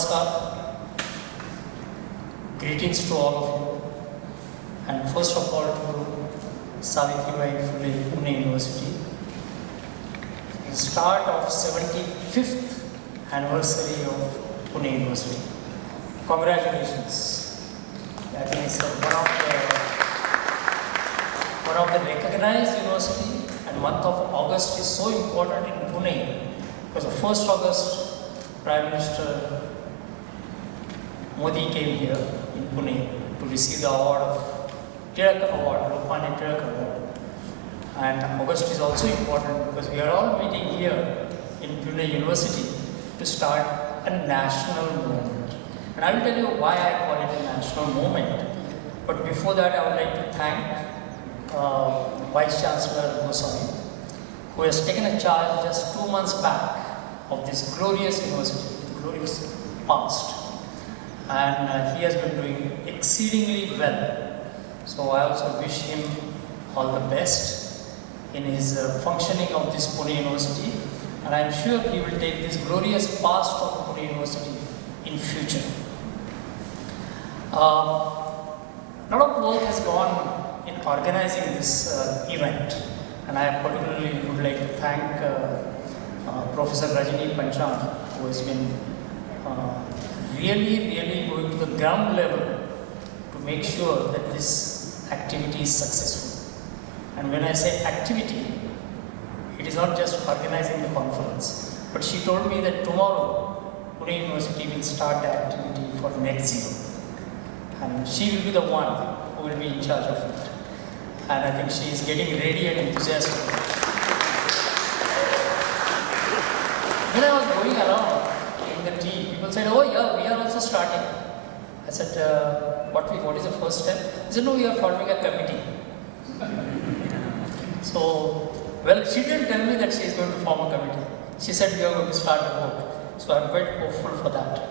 Namaskar. Greetings to all of you. And first of all to Savitribai Phule, Pune University. The start of 75th anniversary of Pune University. Congratulations. I think it's one of the recognized university, and month of August is so important in Pune because the 1st August Prime Minister Modi came here in Pune to receive the award of TERRE Award, Lokmanya TERRE Award. And August is also important because we are all meeting here in Pune University to start a national movement. And I will tell you why I call it a national movement. But before that, I would like to thank Vice Chancellor Goswami, who has taken a charge just 2 months back of this glorious university, the glorious past. And he has been doing exceedingly well. So I also wish him all the best in his functioning of this Pune University. And I am sure he will take this glorious past of Pune University in future. A lot of work has gone in organizing this event. And I particularly would like to thank Professor Rajendra, who has been really going to the ground level to make sure that this activity is successful. And when I say activity, it is not just organizing the conference, but she told me that tomorrow Pune University will start the activity for net zero. And she will be the one who will be in charge of it. And I think she is getting ready and enthusiastic. When I was going around in the tea, people said, "Oh yeah, we are also starting." I said, what is the first step? He said, "No, we are forming a committee." So, well, she didn't tell me that she is going to form a committee. She said we are going to start a vote. So I'm quite hopeful for that.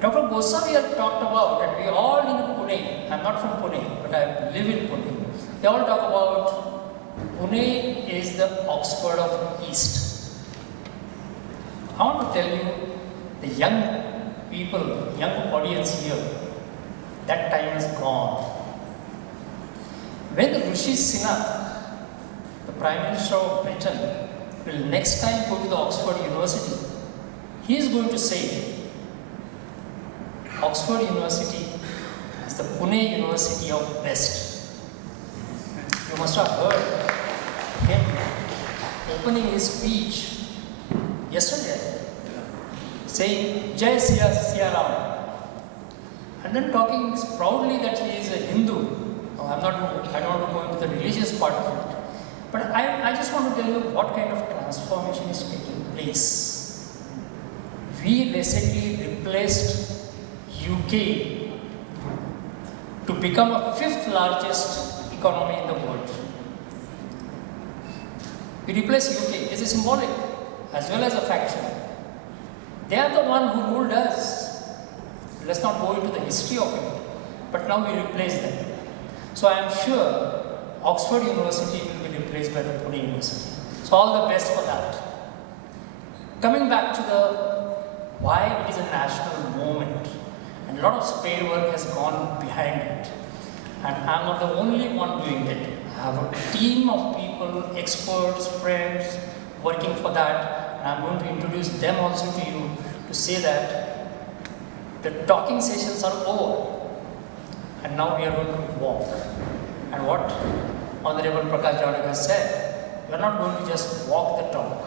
Dr. Goswami had talked about that we all in Pune, I'm not from Pune, but I live in Pune. They all talk about Pune is the Oxford of East. I want to tell you, the young people, young audience here, that time is gone. When the Rishi Sunak, the Prime Minister of Britain, will next time go to the Oxford University, he is going to say, Oxford University is the Pune University of West. You must have heard him opening his speech yesterday, saying Jai Siya Ram, and then talking proudly that he is a Hindu. No, I don't want to go into the religious part of it, but I just want to tell you what kind of transformation is taking place. We recently replaced UK to become a 5th largest economy in the world. We replaced UK. It's a symbolic as well as a factual. They are the one who ruled us. Let's not go into the history of it. But now we replace them. So I am sure Oxford University will be replaced by the Pune University. So all the best for that. Coming back to the why it is a national movement. And a lot of spade work has gone behind it. And I'm not the only one doing it. I have a team of people, experts, friends, working for that. And I'm going to introduce them also to you to say that the talking sessions are over. And now we are going to walk. And what Honorable Prakash Javadekar said, we are not going to just walk the talk.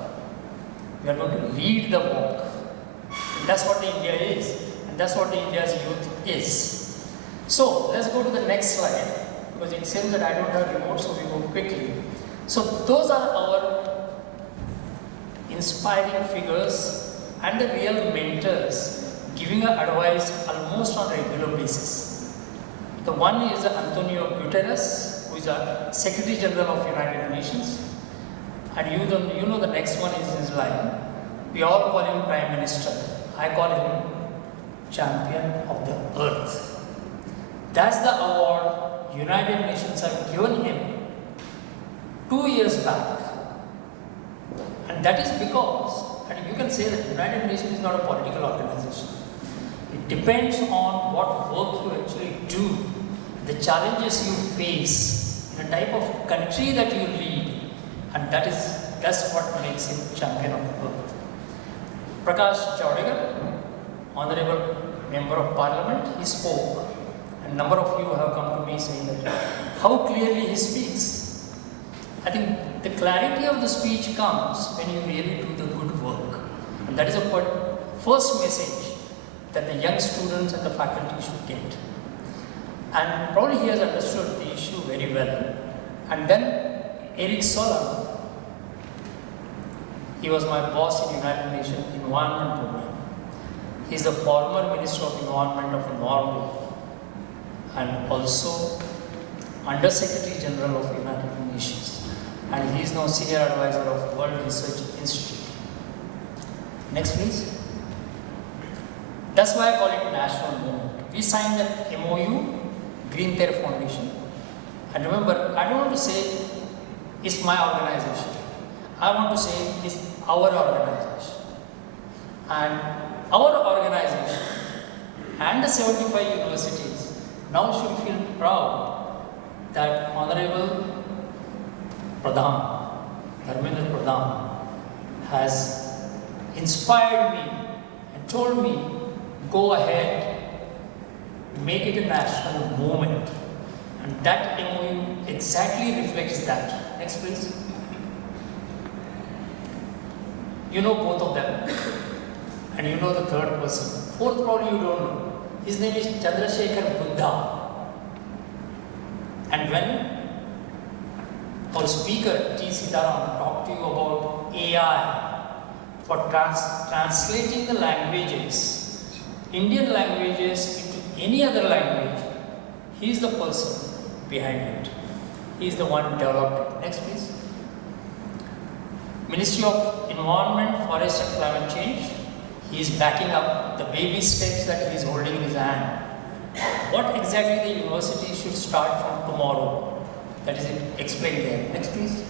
We are going to lead the walk. And that's what the India is. That's what the India's youth is. So let's go to the next slide, because it seems that I don't have remote, so we go quickly. So those are our inspiring figures and the real mentors giving us advice almost on a regular basis. The one is Antonio Guterres, who is a Secretary General of United Nations, and you know the next one is his line. We all call him Prime Minister. I call him Champion of the Earth. That's the award United Nations have given him 2 years back. And that is because, and you can say that United Nations is not a political organization. depends on what work you actually do, the challenges you face, the type of country that you lead, and that's what makes him champion of the earth. Prakash Jawdekar, Honorable Member of Parliament, he spoke, and a number of you have come to me saying that how clearly he speaks. I think the clarity of the speech comes when you really do the good work, and that is the first message that the young students and the faculty should get. And probably he has understood the issue very well. And then Erik Solheim, he was my boss in United Nations Environment Program. He is the former Minister of Environment of Norway and also Under Secretary General of United Nations. And he is now Senior Advisor of World Research Institute. Next please. That's why I call it national movement. We signed an MOU, Green TERRE Foundation. And remember, I don't want to say it's my organization. I want to say it's our organization. And our organization and the 75 universities now should feel proud that Honorable Pradhan, Dharmendra Pradhan, has inspired me and told me, go ahead, make it a national movement. And that MOU exactly reflects that. Next please. You know both of them. And you know the third person. Fourth probably you don't know. His name is Chandrasekhar Buddha. And when our speaker T. Sitaram talked to you about AI for translating the languages, Indian languages into any other language, he is the person behind it. He is the one developed it. Next please. Ministry of Environment, Forest and Climate Change. He is backing up the baby steps that he is holding in his hand. What exactly the university should start from tomorrow? That is explained there. Next please.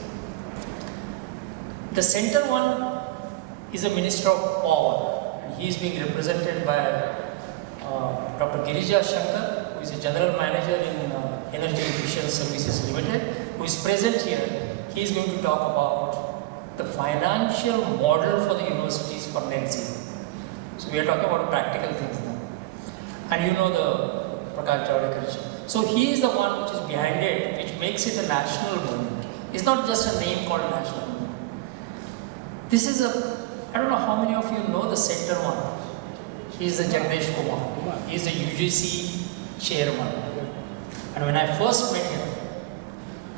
The center one is a Minister of Power, and he is being represented by Dr. Girija Shankar, who is a General Manager in Energy Efficient Services Limited, who is present here. He is going to talk about the financial model for the universities for net zero. So we are talking about practical things now. And you know the Prakash Jawdekar. So he is the one which is behind it, which makes it a national movement. It's not just a name called national movement. This is I don't know how many of you know the center one. He is the Jagdish Kumar. He is the UGC chairman. And when I first met him,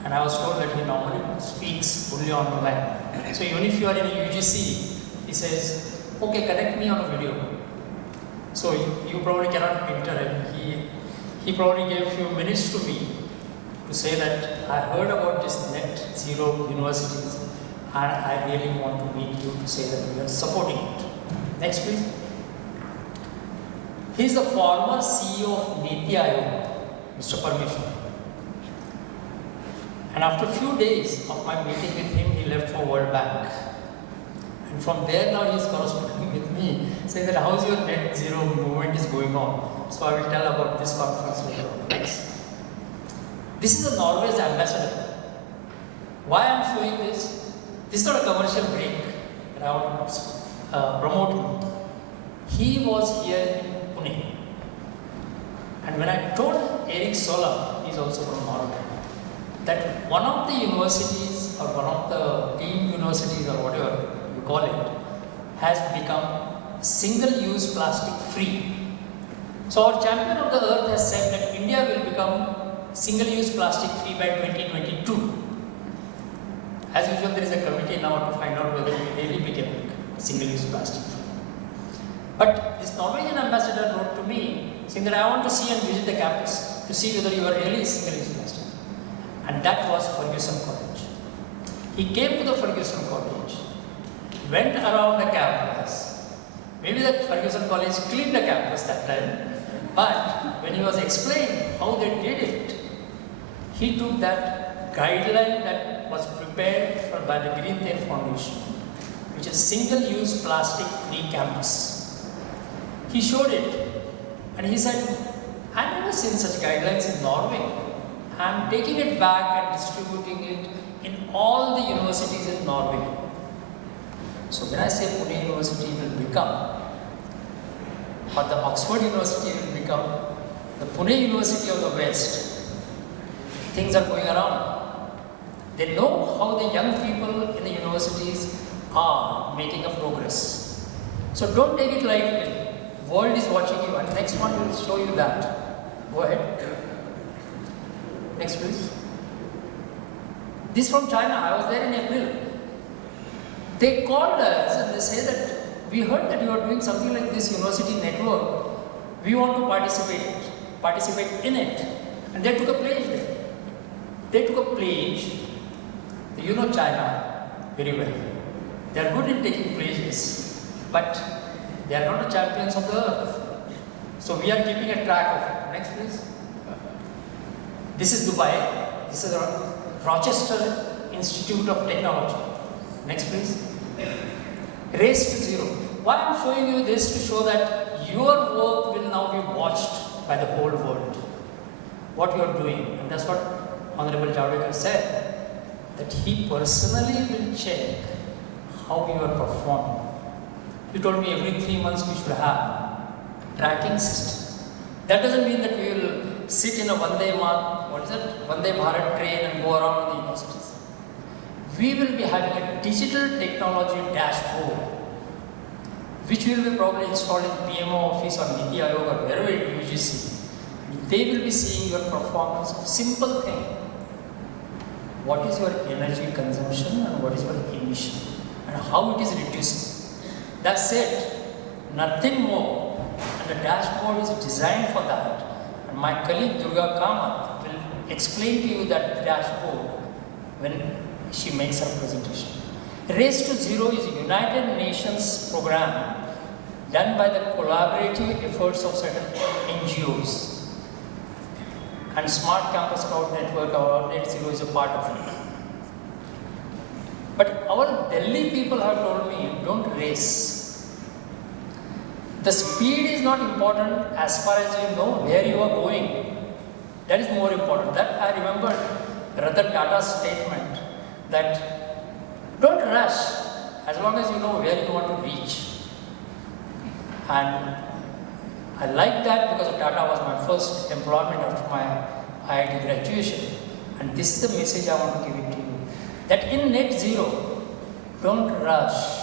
and I was told that he normally speaks only on the line. So even if you are in a UGC, he says, okay, connect me on a video. So you probably cannot enter him. He probably gave a few minutes to me to say that I heard about this net zero universities and I really want to meet you to say that we are supporting it. Next please. He is the former CEO of Niti Aayog, Mr. Parmeshwar. And after a few days of my meeting with him, he left for World Bank. And from there now he is corresponding with me, saying that how is your net zero movement is going on. So I will tell about this conference later on. Next. This is a Norway's ambassador. Why I am showing this? This is not a commercial break that I want to promote him. He was here in Pune. And when I told Erik Solheim, he is also from Norway, that one of the universities or one of the team universities or whatever you call it has become single-use plastic free. So our champion of the earth has said that India will become single-use plastic free by 2022. As usual, there is a committee now to find out whether we really became single-use plastic free. But this Norwegian ambassador wrote to me saying that I want to see and visit the campus to see whether you are really single-use plastic. And that was Ferguson College. He came to the Ferguson College, went around the campus. Maybe that Ferguson College cleaned the campus that time, but when he was explained how they did it, he took that guideline that was prepared by the Green TERRE Foundation, which is single-use plastic-free campus. He showed it And he said, I've never seen such guidelines in Norway. I'm taking it back and distributing it in all the universities in Norway. So when I say Pune University will become, or the Oxford University will become, the Pune University of the West, things are going around. They know how the young people in the universities are making a progress. So don't take it lightly. World is watching you, and next one will show you that. Go ahead. Next please. This from China, I was there in April. They called us and they say that we heard that you are doing something like this university network. We want to participate in it. And they took a pledge there. They took a pledge. You know China very well. They are good in taking pledges, but they are not the champions of the earth. So we are keeping a track of it. Next please. This is Dubai. This is Rochester Institute of Technology. Next please. Race to zero. Why I am showing you this? To show that your work will now be watched by the whole world. What you are doing. And that's what Honorable Javadekar said. That he personally will check how you are performing. You told me every 3 months we should have a tracking system. That doesn't mean that we will sit in a Vande Bharat train and go around the universities. We will be having a digital technology dashboard, which will be probably installed in PMO office or Niti Aayog or wherever UGC. They will be seeing your performance of simple thing. What is your energy consumption and what is your emission and how it is reducing. That's it. Nothing more. And the dashboard is designed for that. And my colleague Durga Kamath will explain to you that dashboard when she makes her presentation. Race to Zero is a United Nations program done by the collaborative efforts of certain NGOs. And Smart Campus Cloud Network, our Net Zero, is a part of it. But our Delhi people have told me, don't race. The speed is not important as far as you know where you are going. That is more important. That I remember Ratan Tata's statement that don't rush as long as you know where you want to reach. And I like that because Tata was my first employment after my IIT graduation. And this is the message I want to give it to you. That in net zero, don't rush.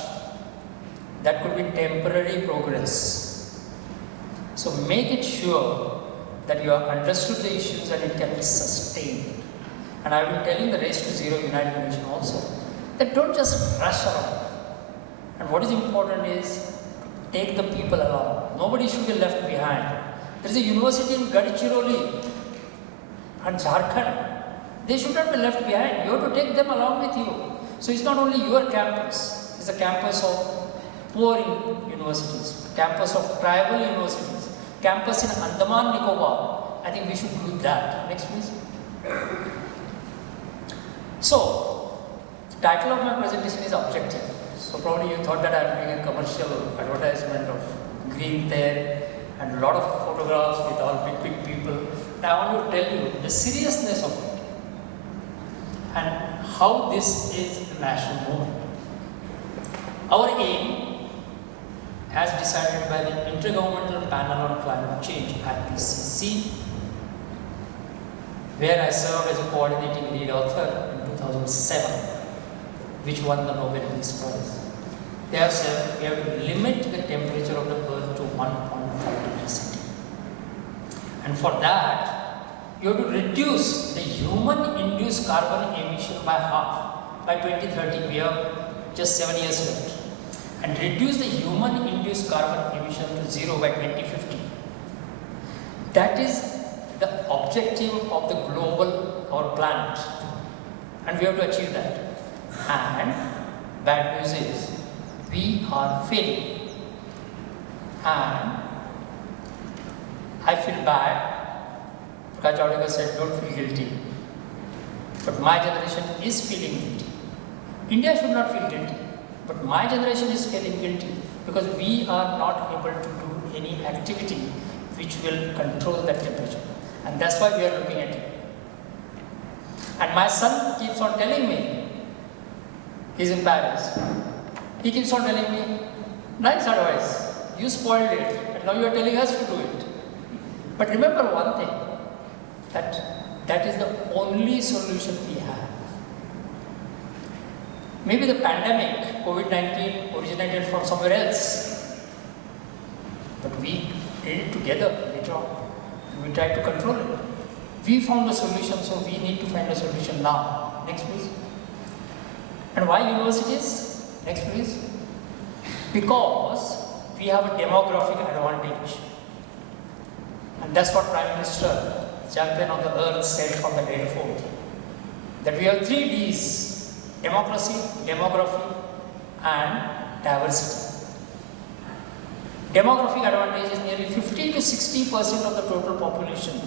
That could be temporary progress. So make it sure that you have understood the issues and it can be sustained. And I've been telling the Race to Zero United Nations also that don't just rush around. And what is important is take the people along. Nobody should be left behind. There is a university in Gadchiroli and Jharkhand. They should not be left behind. You have to take them along with you. So it's not only your campus, it's a campus of poor universities, campus of tribal universities, campus in Andaman Nicobar. I think we should do that. Next please. So, the title of my presentation is Objective. So probably you thought that I am doing a commercial advertisement of green there and a lot of photographs with all big people. And I want to tell you the seriousness of it and how this is a national movement. Our aim, as decided by the Intergovernmental Panel on Climate Change, IPCC, where I served as a coordinating lead author in 2007, which won the Nobel Peace Prize. They have said we have to limit the temperature of the earth to 1.5 degrees centigrade. And for that, you have to reduce the human-induced carbon emission by half by 2030. We have just 7 years left. And reduce the human-induced carbon emission to zero by 2050. That is the objective of the global, our planet. And we have to achieve that. And bad news is, we are failing. And I feel bad. Prakash Javadekar said, don't feel guilty. But my generation is feeling guilty. India should not feel guilty. But my generation is feeling guilty because we are not able to do any activity which will control that temperature. And that's why we are looking at it. And my son keeps on telling me, he's in Paris, he keeps on telling me, nice advice, you spoiled it, and now you are telling us to do it. But remember one thing, that is the only solution we have. Maybe the pandemic, COVID-19, originated from somewhere else, but we did it together later on, and we tried to control it. We found a solution, so we need to find a solution now. Next please. And why universities? Next please. Because we have a demographic advantage. And that's what Prime Minister, champion of the earth, said from the day before. That we have 3 Ds: democracy, demography, and diversity. Demographic advantage is nearly 50 to 60% of the total population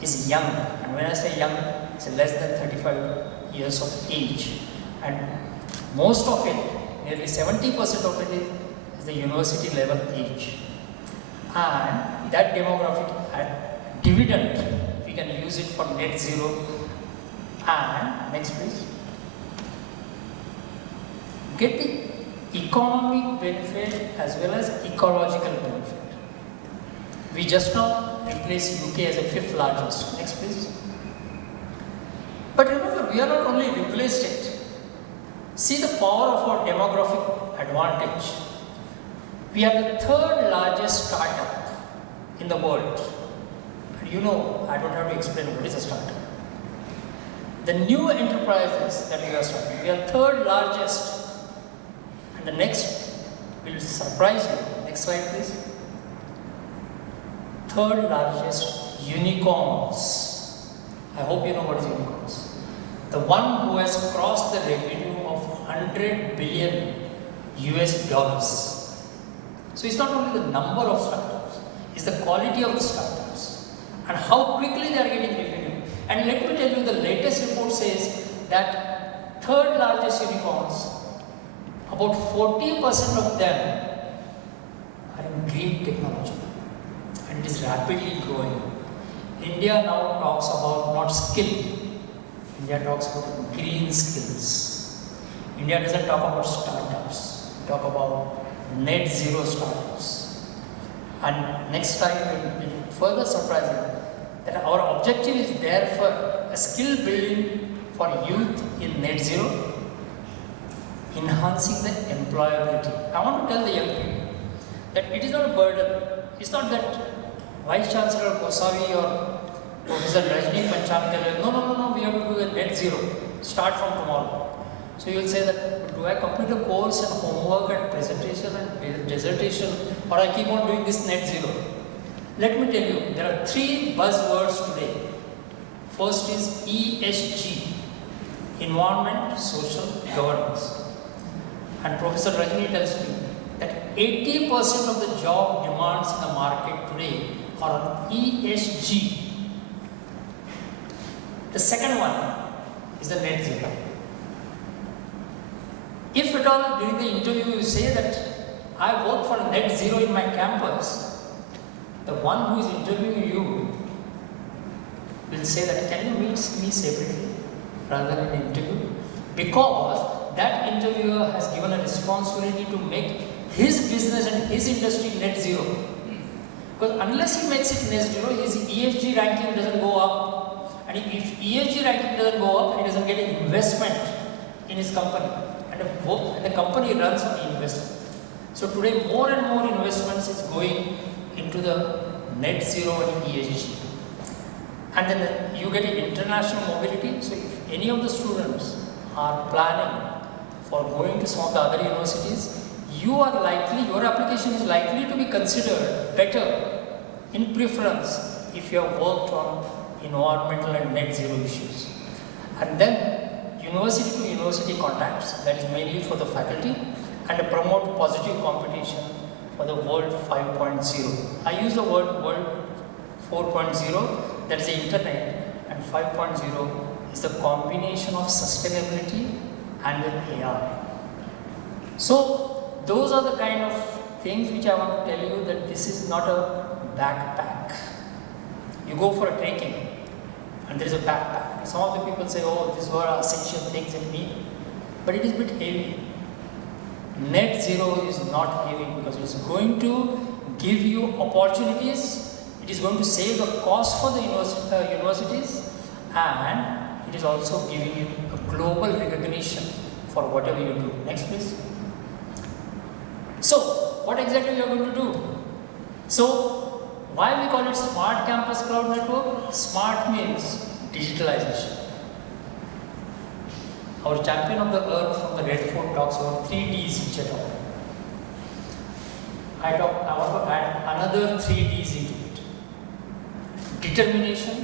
is young. And when I say young, it's less than 35 years of age. And most of it, nearly 70% of it is the university level age. And that demographic dividend, we can use it for net zero. And next please. Get the economic benefit as well as ecological benefit. We just now replaced UK as the 5th largest. Next please. But remember, we are not only replaced it. See the power of our demographic advantage. We are the 3rd largest startup in the world. And you know, I don't have to explain what is a startup. The new enterprises that we are starting, we are 3rd largest. And the next will surprise you. Next slide please. 3rd largest unicorns. I hope you know what is unicorns. The one who has crossed the revenue of 100 billion US dollars. So it's not only the number of startups, it's the quality of the startups and how quickly they are getting revenue. And let me tell you, the latest report says that 3rd largest unicorns, about 40% of them are in green technology, and it is rapidly growing. India now talks about not skill, India talks about green skills. India doesn't talk about startups, we talk about net zero startups. And next time will be further surprising that our objective is there for a skill building for youth in net zero, enhancing the employability. I want to tell the young people that it is not a burden. It's not that Vice Chancellor Gosavi or Professor Rajni Pancham tell no, we have to do a net zero, start from tomorrow. So you will say that, do I complete a course and homework and presentation and dissertation, or I keep on doing this net zero? Let me tell you, there are 3 buzzwords today. First is ESG, environment, social, governance. And Professor Rajni tells me that 80% of the job demands in the market today are on ESG. The second one is the net zero. If at all during the interview you say that I work for net zero in my campus, the one who is interviewing you will say that, can you meet me separately rather than an interview? Because that interviewer has given a responsibility to make his business and his industry net zero. Because unless he makes it net zero, his ESG ranking doesn't go up. And if ESG ranking doesn't go up, he doesn't get an investment in his company. And the company runs on the investment. So today more and more investments is going into the net zero and ESG. And then you get international mobility. So if any of the students are planning for going to some of the other universities, your application is likely to be considered better in preference if you have worked on environmental and net zero issues. And then university to university contacts, that is mainly for the faculty, and promote positive competition for the world 5.0. I use the word world 4.0, that is the internet, and 5.0 is the combination of sustainability and AI. So those are the kind of things which I want to tell you, that this is not a backpack. You go for a trekking and there is a backpack. Some of the people say, oh, these were essential things in me, but it is a bit heavy. Net zero is not heavy because it is going to give you opportunities, it is going to save the cost for the universities, and it is also giving you a global recognition for whatever you do. Next please. So, what exactly we are going to do? So, why we call it Smart Campus Cloud Network? Smart means digitalization. Our champion of the earth from the Red Fort talks about 3 Ds which I want to add another 3 Ds into it. Determination,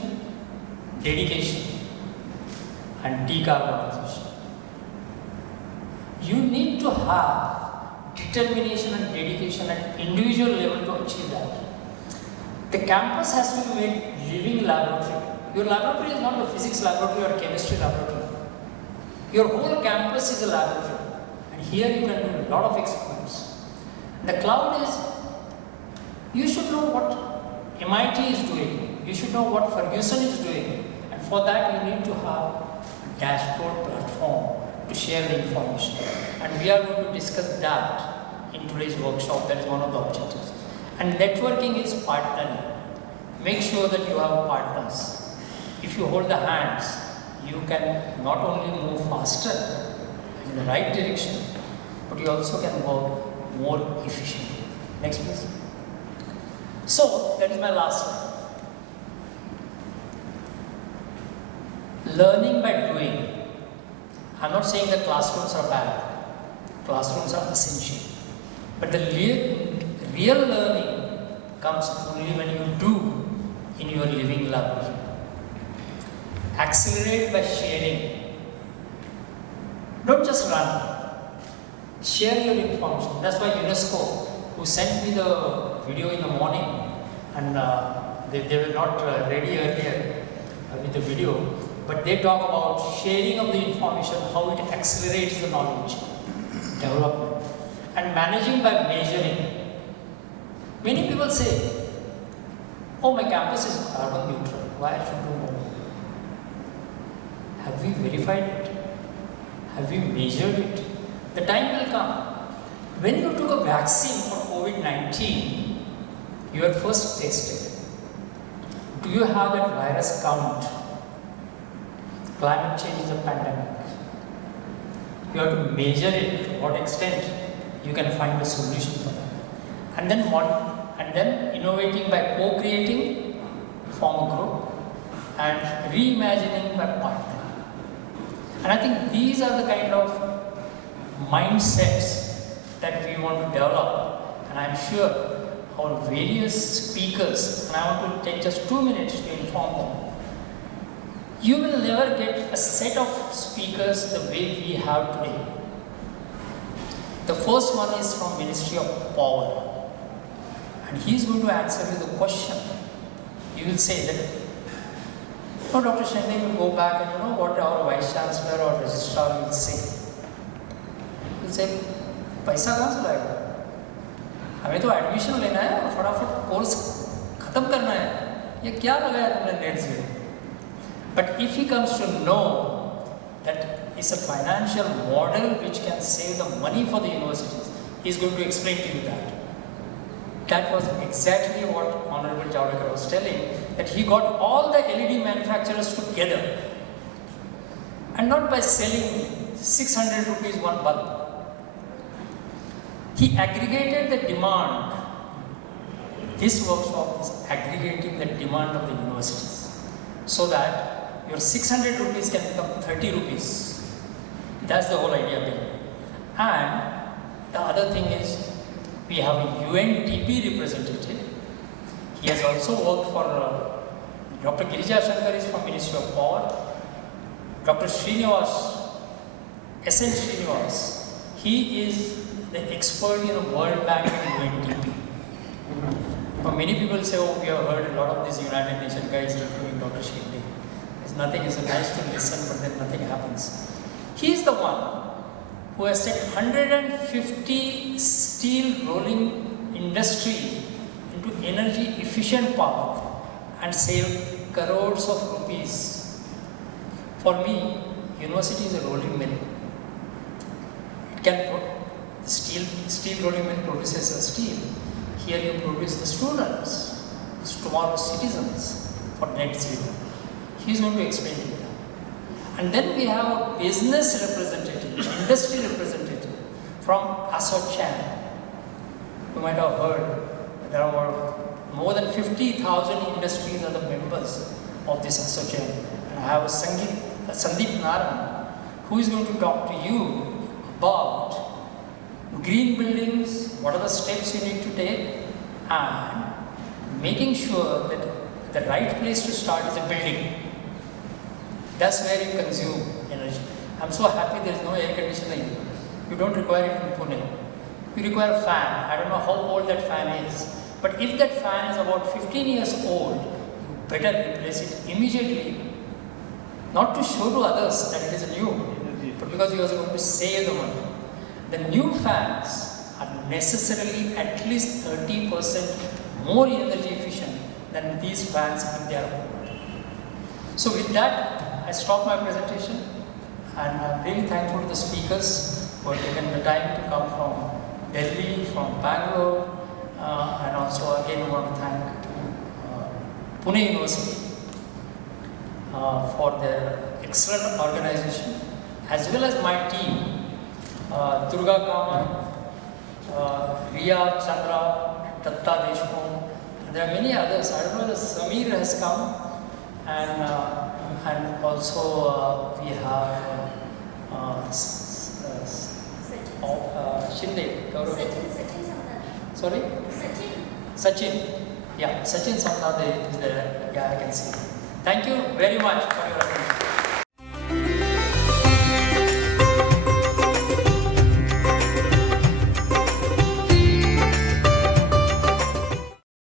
dedication, and decarbonization. You need to have determination and dedication at individual level to achieve that. The campus has to be made living laboratory. Your laboratory is not a physics laboratory or a chemistry laboratory. Your whole campus is a laboratory, and here you can do a lot of experiments. The cloud is, you should know what MIT is doing, you should know what Ferguson is doing, and for that you need to have a dashboard platform to share the information. And we are going to discuss that in today's workshop. That is one of the objectives. And networking is partnering. Make sure that you have partners. If you hold the hands, you can not only move faster in the right direction, but you also can work more efficiently. Next please. So, that is my last slide. Learning by doing. I am not saying that classrooms are bad. Classrooms are essential. But the real learning comes only when you do in your living laboratory. Accelerate by sharing. Don't just run. Share your information. That's why UNESCO, who sent me the video in the morning, and they were not ready earlier with the video, but they talk about sharing of the information, how it accelerates the knowledge development, and managing by measuring. Many people say, oh, my campus is carbon neutral, why I should do more? Have we verified it? Have we measured it? The time will come. When you took a vaccine for COVID-19, you were first tested. Do you have that virus count? Climate change is a pandemic. You have to measure it to what extent you can find a solution for that. And then innovating by co-creating, form a group, and reimagining by partnering. And I think these are the kind of mindsets that we want to develop, and I'm sure our various speakers, and I want to take just 2 minutes to inform them. You will never get a set of speakers the way we have today. The first one is from Ministry of Power, and he is going to answer you the question. You will say that, oh, Dr. Shende will go back and you know what our Vice Chancellor or Registrar will say. He will say, पैसा कहाँ से लाएगा? हमें तो admission लेना है और फटाफट कोर्स खत्म करना है. ये क्या लगाया तुमने net zero? But if he comes to know that it's a financial model which can save the money for the universities, he is going to explain to you that. That was exactly what Honorable Javadekar was telling, that he got all the LED manufacturers together, and not by selling 600 rupees one bulb. He aggregated the demand. This workshop is aggregating the demand of the universities, so that your 600 rupees can become 30 rupees. That's the whole idea of it. And the other thing is, we have a UNEP representative. He has also worked for Dr. Girija Shankar is from Ministry of Power. Dr. Srinivas, SN Srinivas, he is the expert in the World Bank and UNEP. Many people say, oh, we have heard a lot of these United Nations guys, including Dr. Shende. There's nothing, it's nice to listen, but then nothing happens. He is the one who has set 150 steel rolling industry in into energy efficient path and save crores of rupees. For me, university is a rolling mill. It can steel rolling mill produces a steel. Here you produce the students, tomorrow's citizens for net zero. He is going to explain it. And then we have a business representative, industry representative from ASSOCHAM. You might have heard there are more than 50,000 industries are the members of this ASSOCHAM. And I have Sandeep Naran, who is going to talk to you about green buildings, what are the steps you need to take, and making sure that the right place to start is a building. That's where you consume energy. I'm so happy there is no air conditioning. You don't require it in Pune. You require a fan. I don't know how old that fan is. But if that fan is about 15 years old, you better replace it immediately. Not to show to others that it is new, but because you are going to save the money. The new fans are necessarily at least 30% more energy efficient than these fans if they are old. So with that, I stop my presentation, and I'm really thankful to the speakers who have taken the time to come from Delhi, from Bangalore, and also again I want to thank Pune University for their excellent organization, as well as my team, Durga Kaman, Riya Chandra, Datta Deshmukh, and there are many others. I don't know whether Samir has come, and also we have Shinde. Sorry? Sachin. Yeah, Sachin Samnade is there. Yeah, I can see. Thank you very much for your attention.